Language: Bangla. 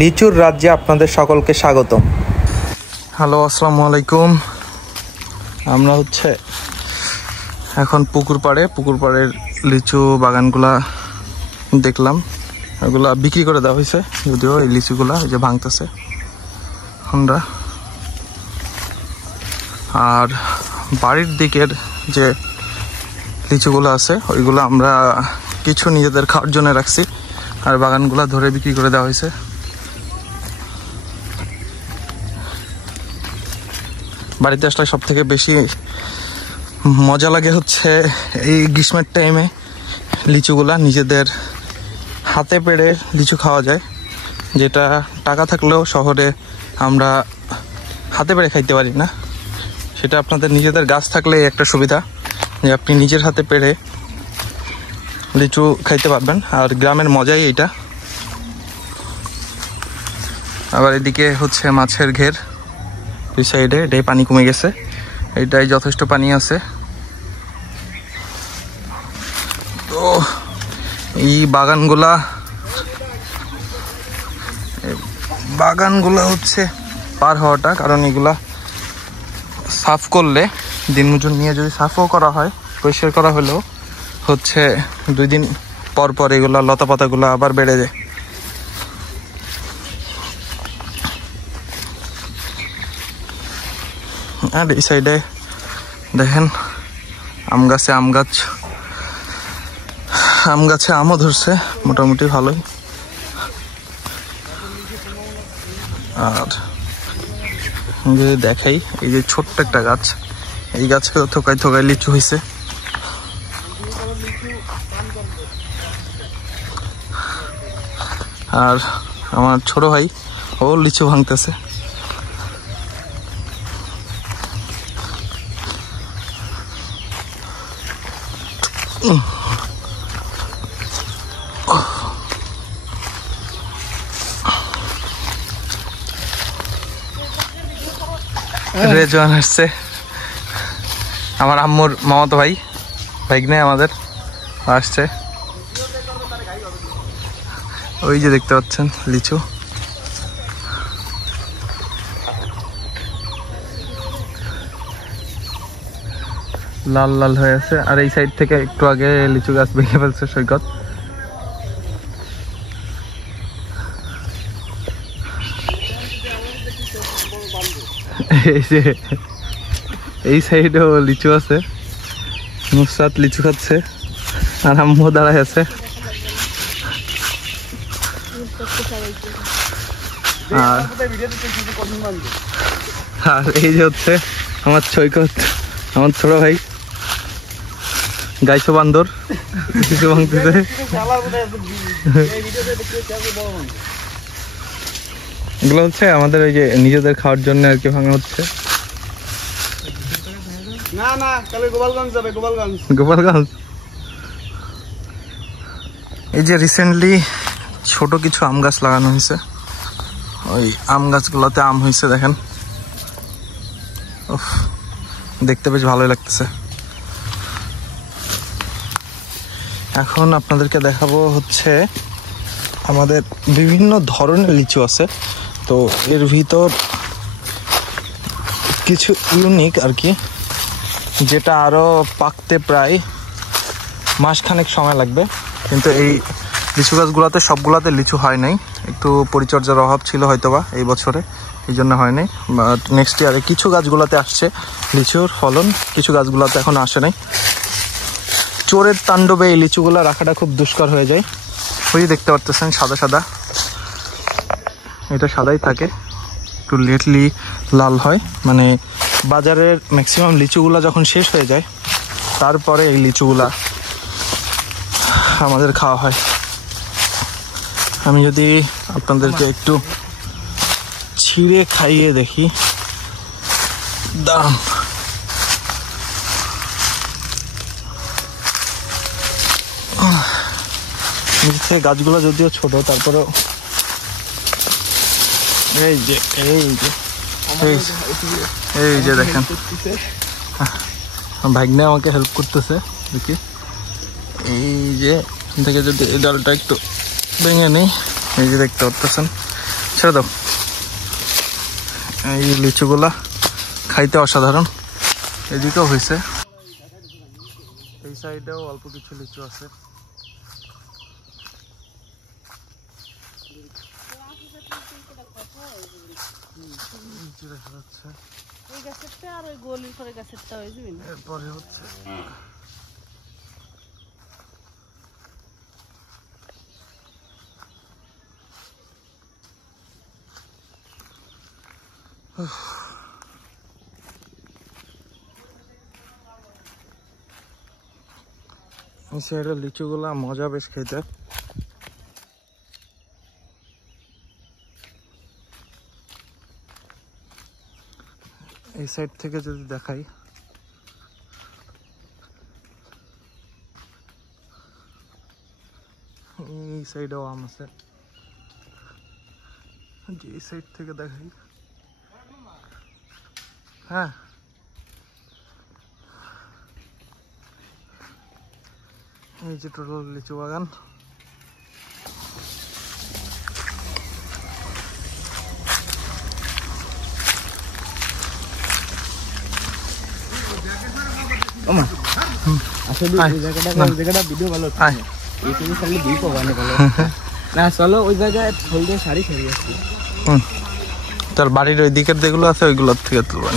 লিচুর রাজ্যে আপনাদের সকলকে স্বাগতম। হ্যালো, আসসালামু আলাইকুম। আমরা এখন পুকুর পাড়ের লিচু বাগানগুলা দেখলাম। এগুলা বিক্রি করে দেওয়া হয়েছে, যদিও এই লিচুগুলা এই যে ভাঙতেছে আমরা। আর বাড়ির দিকের যে লিচুগুলো আছে ওইগুলো আমরা কিছু নিজেদের খাওয়ার জন্য রাখছি, আর বাগানগুলা ধরে বিক্রি করে দেওয়া হয়েছে। বাড়িতে আসলে সব থেকে বেশি মজা লাগে এই গ্রীষ্মের টাইমে লিচুগুলা নিজেদের হাতে পেড়ে লিচু খাওয়া যায়, যেটা টাকা থাকলেও শহরে আমরা হাতে পেড়ে খাইতে পারি না। সেটা আপনাদের নিজেদের গাছ থাকলে একটা সুবিধা যে আপনি নিজের হাতে পেড়ে লিচু খাইতে পারবেন, আর গ্রামের মজাই এইটা। আবার এদিকে মাছের ঘের, এই সাইডে এটাই পানি কমে গেছে, এইটাই যথেষ্ট পানি আছে। তো এই বাগানগুলা পার হওয়াটা, কারণ এগুলা সাফ করলে, দিনমজুর নিয়ে যদি সাফও করা হয়, পরিষ্কার করা হলেও 2 দিন পর পর এগুলা লতা পাতাগুলো আবার বেড়ে যায়। আর এই সাইডে দেখেন আম গাছে আমও ধরছে মোটামুটি ভালোই। আর যদি দেখাই, এই যে ছোট্ট একটা গাছ, এই গাছে থোকায় থোকায় লিচু হয়েছে। আর আমার ছোট ভাই ও লিচু ভাঙতেছে। রেজওয়ান আসছে, আমার আম্মুর মামাতো ভাইগনে আমাদের আসছে। ওই যে দেখতে পাচ্ছেন লিচু, লাল লাল হয়ে আছে। আর এই সাইড থেকে একটু আগে লিচু গাছ ভেঙে ফেলছে সৈকত। এই সাইডেও লিচু আছে, নুসরাত লিচু খাচ্ছে আর আম্মু দাঁড়ায় আছে। আর এই যে আমার সৈকত, আমার ছোট ভাই গাইছো বান্দর কিছু ভাঙতেছে। এগুলো আমাদের ওই যে নিজেদের খাওয়ার জন্য আর কি ভাঙা হচ্ছে। গোপালগঞ্জ এই যে রিসেন্টলি ছোট কিছু আম গাছ লাগানো হয়েছে, ওই আম গাছগুলোতে আম হয়েছে দেখেন। দেখতে বেশ ভালোই লাগতেছে। এখন আপনাদেরকে দেখাবো আমাদের বিভিন্ন ধরনের লিচু আছে। তো এর ভিতর কিছু ইউনিক আর কি, যেটা আরো পাকতে প্রায় মাসখানেক সময় লাগবে, কিন্তু এই লিচু গাছগুলোতে সবগুলাতে লিচু হয় নাই, একটু পরিচর্যার অভাব ছিল হয়তোবা এই বছরে, এই জন্য হয় নাই। বাট নেক্সট ইয়ারে কিছু গাছগুলোতে আসছে লিচুর ফলন, কিছু গাছগুলোতে এখন আসে নাই। চোরের তাণ্ডবে এই লিচুগুলা রাখাটা খুব দুষ্কর হয়ে যায়। ওই দেখতে পারতেছেন সাদা সাদা, এটা সাদাই থাকে, একটু লেটলি লাল হয়। মানে বাজারের ম্যাক্সিমাম লিচুগুলা যখন শেষ হয়ে যায় তারপরে এই লিচুগুলা আমাদের খাওয়া হয়। আমি যদি আপনাদেরকে একটু ছিঁড়ে খাইয়ে দেখি, দাম গাছগুলো যদিও ছোট, তারপরেও এই যে দেখেন ভাগ্নে আমাকে হেল্প করতেছে দেখি। এই যে থেকে যদি এই ডালটা একটু ভেঙে নেই, এই যে দেখতে পাচ্ছেন ছেড়ে দাও। এই লিচুগুলা খাইতে অসাধারণ। এদিকেও হয়েছে, এই সাইডেও অল্প কিছু লিচু আছে। দেখা যাচ্ছে এরপরে হচ্ছে এই সাইডের লিচুগুলা মজা বেশ খেতে। এই সাইড থেকে যদি দেখাই, এই সাইডেও আম আছে। এই সাইড থেকে দেখাই, হ্যাঁ এই যে টোটাল লিচু বাগান। তার বাড়ির ওই দিকের যেগুলো আছে ওইগুলোর থেকে তুলবেন।